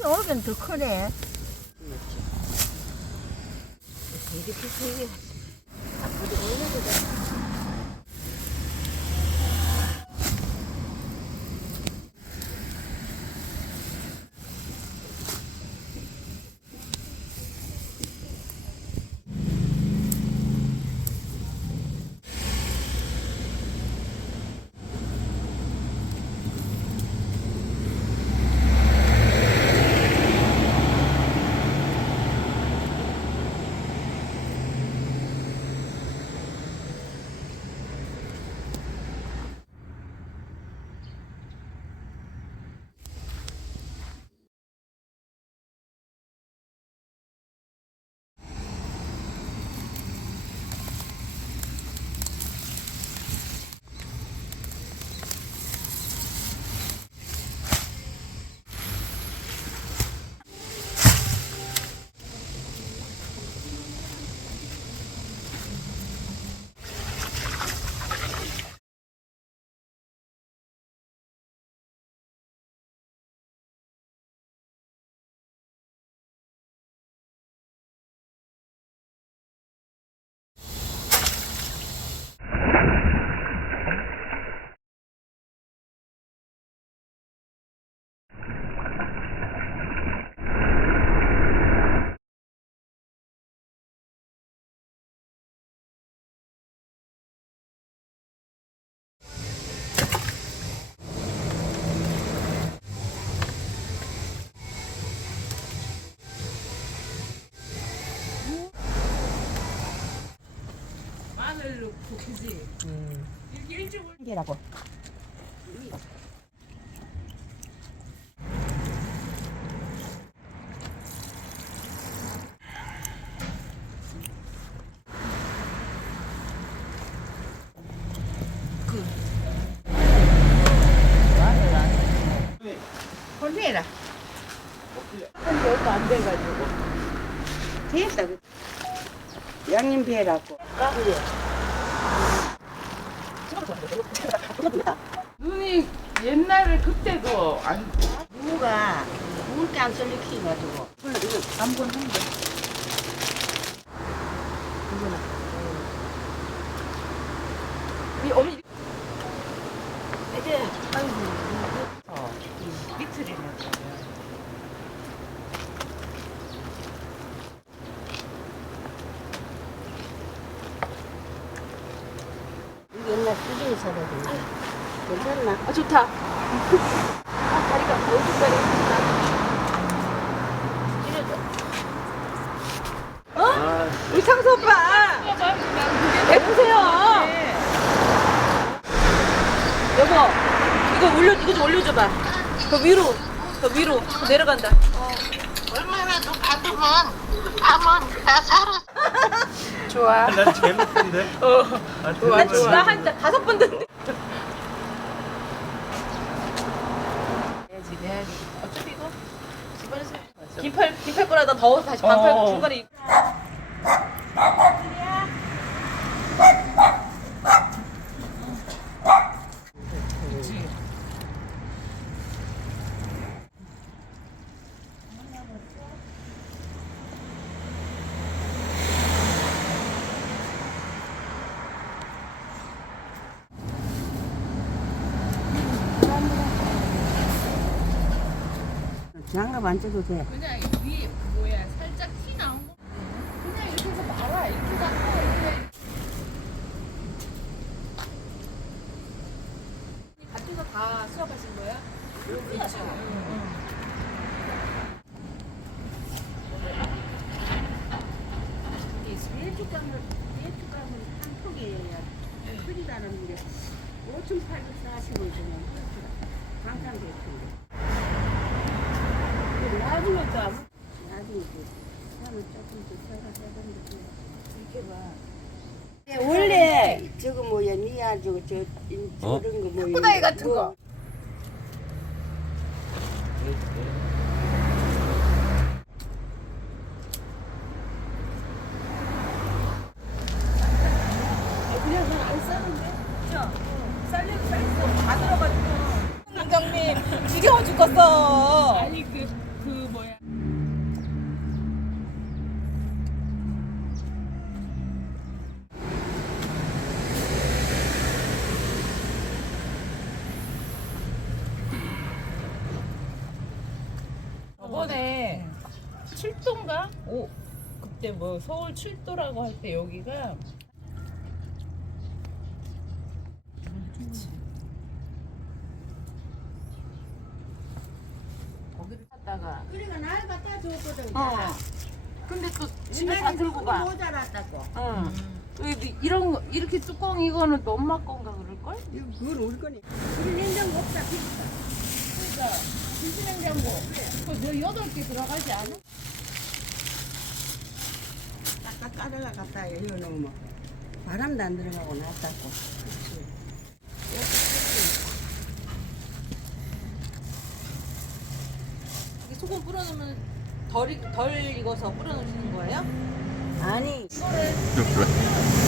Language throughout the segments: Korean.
이거는 더 크네. 이렇게 크게. 앞으로 올려도 마늘 넣고 혼내라. 근데 얼마 안 돼가지고. 됐다. 양념 배라고. 눈이 옛날에 그때도 안 무가 물게 안 썰리키가지고. 한번 한번. 이 어머니 이제 아이고. 어, 이게 옛날 수준이 살아도 괜찮나? 아 좋다. 아 다리가 어디까지 어? 우리 창수 오빠. 내보세요. 여보, 이거 올려 이거 좀 올려줘봐. 더 위로, 더 위로 더 내려간다. 얼마라도 받으면 가면 다 살아. 좋아. 난 제일 높은데. 어. 아, 나 대박이야. 진짜 한 다섯 번 듣는데. 해야지, 해야지. 어차피 이거 집안에서 긴팔 긴팔 거라다 더워서 다시 반팔 어. 중간에 입- 장갑 안 쪄도 돼. 그냥 위에 뭐야 살짝 티 나온 거. 그냥 이렇게 해서 말아 이렇게 갖고 이렇게. 밭에서 다 수확하신 거야? 그렇죠. 예축감을 예축감을 한 폭이에요. 크리다는 게 5,840원 주면 강상 대충. 나중에 또 아무 나중에 또 사면 조금 더 써가 되던데 이렇게 봐. 예, 원래 저거 저거 저 인- 어? 저런 거 뭐야 호다이 같은 거. 쌀려도 쌀수 다 들어가지고. 원장님 지겨워 죽겠어. 아니 그 그 뭐야. 7도인가? 오 그때 뭐 서울 7도라고 할 때 여기가 거기를 갔다가 그러니까 날 갖다 줬거든. 어. 근데 또 집에 다 들고 가. 모자랐다고. 응. 왜 이런 거 이렇게 뚜껑 이거는 또 엄마 건가 그럴 걸? 이거 그건 우리 거니. 우리 냉장고 없다. 비싸. 그러니까 김치 냉장고. 그너 여덟 개 들어가지 않아? 깔아라 갖다 이거 놓으면 바람도 안 들어가고 낫다고. 이게 소금 뿌려놓으면 덜, 익- 덜 익어서 뿌려놓으시는 거예요? 아니. 아니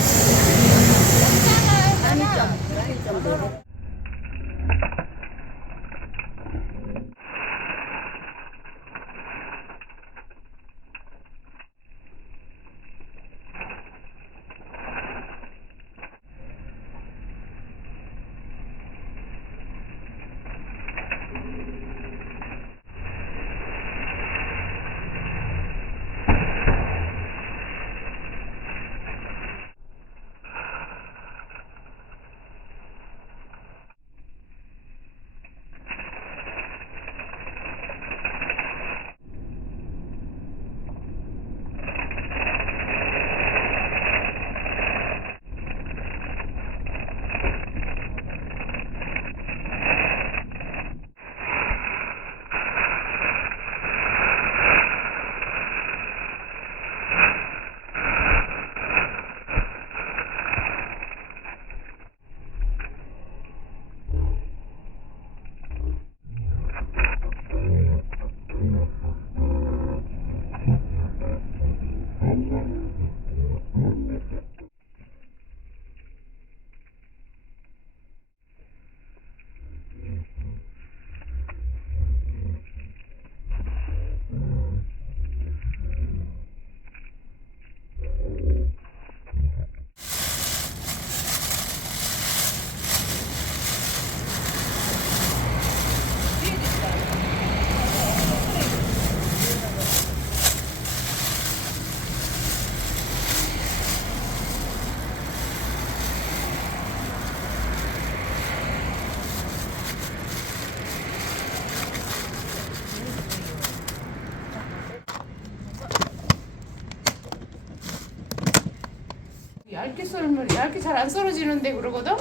썰면 얇게 잘 안 썰어지는데 그러거든?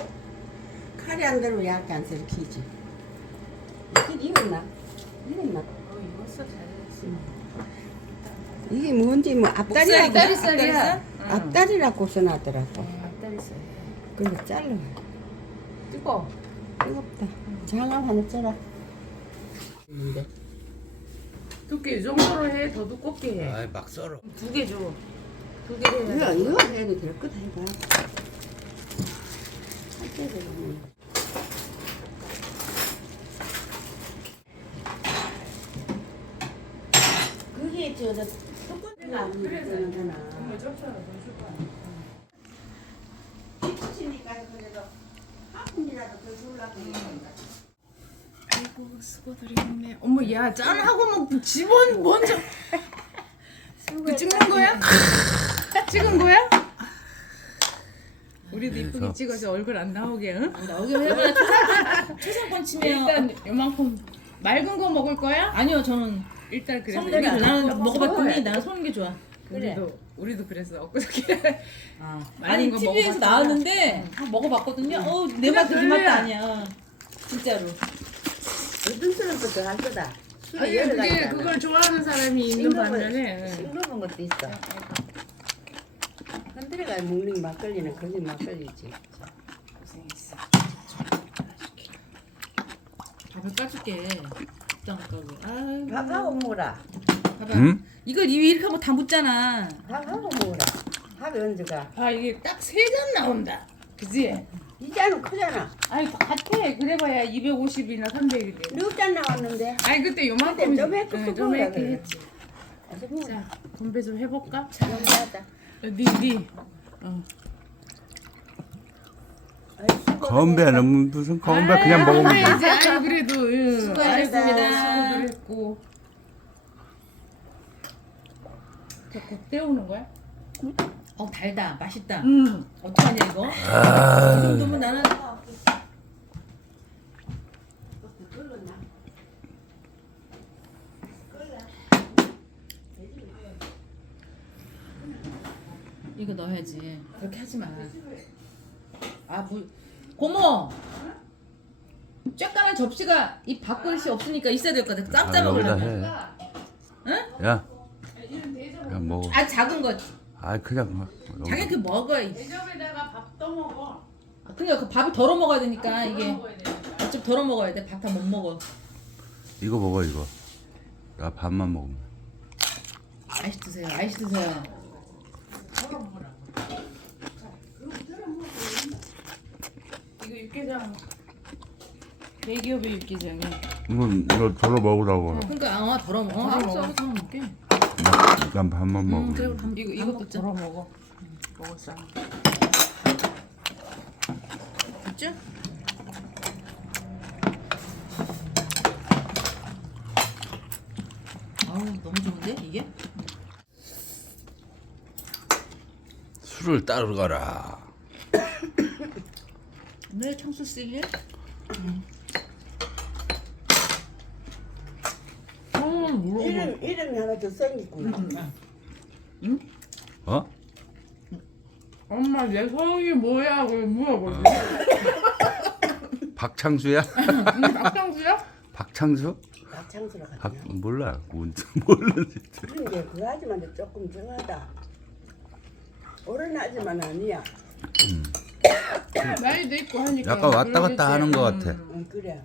칼이 안 들면 얇게 안 썰키지. 이게 익었나? 익었나? 어 익었어 잘했어 이게 뭔지 뭐 앞다리라고 앞다리살이야? 응. 앞다리라고 써놨더라고. 앞다리살 그래서 잘라. 뜨거 뜨겁다. 장갑 하나. 근데 두께 이 정도로 해 더 두껍게 아이 막 썰어. 해두 개 줘. 두개 해야 이거 돼. 이거 해도 될 거다 해봐. 할게 되면. 그게 저저 뚜껑이가 안 되잖아. 미치니까 그래도 한 분이라도 더 주려고 그런다. 아이고 수고들이 있네. 어머 야 짠하고 막 집원 먼저. 그 찍는 거야? 찍은 거야? 우리도 이쁘게 찍어서 얼굴 안 나오게 응? 나오게 해봐야 초상권, 초상권 치면 일단 요만큼 맑은 거 먹을 거야? 아니요 저는 일단 그래서 성게를 우리도 나는 먹어봤더니 나는 손게 좋아 우리도 우리도 그랬어 엊그저께 아. 아니 거 TV에서 먹어봤잖아. 나왔는데 한번 먹어봤거든요 어내 근데 맛도 그 맛도. 아니야 진짜로 어떤 사람도 더할 거다. 술이 아니 여러 그게 가지잖아. 그걸 좋아하는 사람이 있는 반면에 응. 싱거운 것도 있어. 흔들어가 먹는 게 막걸리는 거기 막걸리지. 고생했어 밥을 까줄게 까고 밥하고 먹어라. 봐봐 응? 이걸 이 이렇게 하면 다 묻잖아 밥하고 먹어라. 밥이 언제 가? 아 이게 딱 세 잔 나온다 그지? 이 잔은 크잖아. 아니 같아 그래봐야 250이나 300이래 몇잔 나왔는데. 아니 그때 요만큼 근데 좀 했고 응, 또좀 그래. 했지 아주 뭐자 건배 좀 해볼까? 영리하다. 니 니 어. 건배는 무슨 건배 그냥 먹으면 돼. 해야지 아니 그래도 응. 수고하셨습니다. 아이고, 수고들 했고 꼭 때우는 거야? 어 달다 맛있다. 음. 어떡하냐 이거? 아, 이 정도면 나는 이거 넣어야지. 그렇게 하지 마. 아, 뭐 고모. 쬐깐한 접시가 이 밥그릇이 없으니까 있어야 될 것 같아. 쌈 아, 싸 여기다 먹으려면. 해. 야, 그냥 먹어. 아 작은 거. 아, 그냥 먹어. 자기 그 먹어야. 이- 대접에다가 밥 떠먹어. 아, 그러니까 그 밥이 덜어 먹어야 되니까 이게 좀 덜어 먹어야 돼. 밥 다 못 먹어. 이거 먹어 이거. 나 밥만 먹으면. 아이스 드세요. 아이스 드세요. 이거 육개장. 대기업의 육개장이야. 이거 이거 덜어 먹으라고. 그러니까 어 덜어 먹어. 덜어 알았어. 먹어. 먹게. 난, 난 밥만 먹어. 음, 그래 밥 이거 이거 먹자. 덜어 먹어. 먹었어. 됐죠? 아우 너무 좋은데 이게? 술을 따르 가라. 왜 청수 쓰게? 음, 이름 이름이 하나 더 생겼구나. 어? 엄마 내 성이 뭐야? 그 물어보지. 박창수야? 박상수야? 박창수? 박창수라 박 같냐? 몰라. 뭔지 모르지. 근데 그 아줌마는 조금 정하다. 어른 아줌마는 아니야. 나이도 있고 하니까. 약간 왔다 갔다 그러겠지. 하는 것 음. 같아. 응 그래.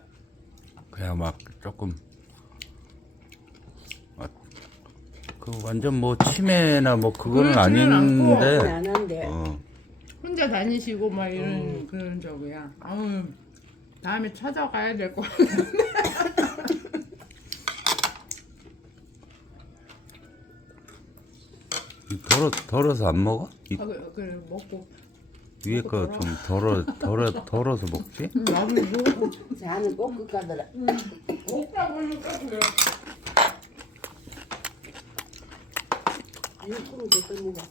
그냥 막 조금 아, 그 완전 뭐 치매나 뭐 그거는 그렇지는 아닌데. 안. 어. 혼자 다니시고 막 이런 그런 적이야. 아우 다음에 찾아가야 될 거. 이 덜어 덜어서 안 먹어? 이 아, 그래, 그래 먹고 위에 거 좀 덜어 덜어 덜어서 먹지? 나도 이거 자는 꼭 끝가더라. 먹다 보니까 그래. 먹어.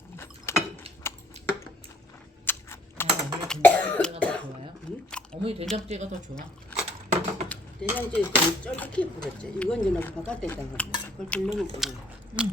아, 어머니 된장찌개가 더 좋아요? 어머니 된장찌개가 더 좋아. 된장찌개 좀 쫄깃해 부렸지. 이건 이제 바깥에 있다가 그걸 불러먹고. 응.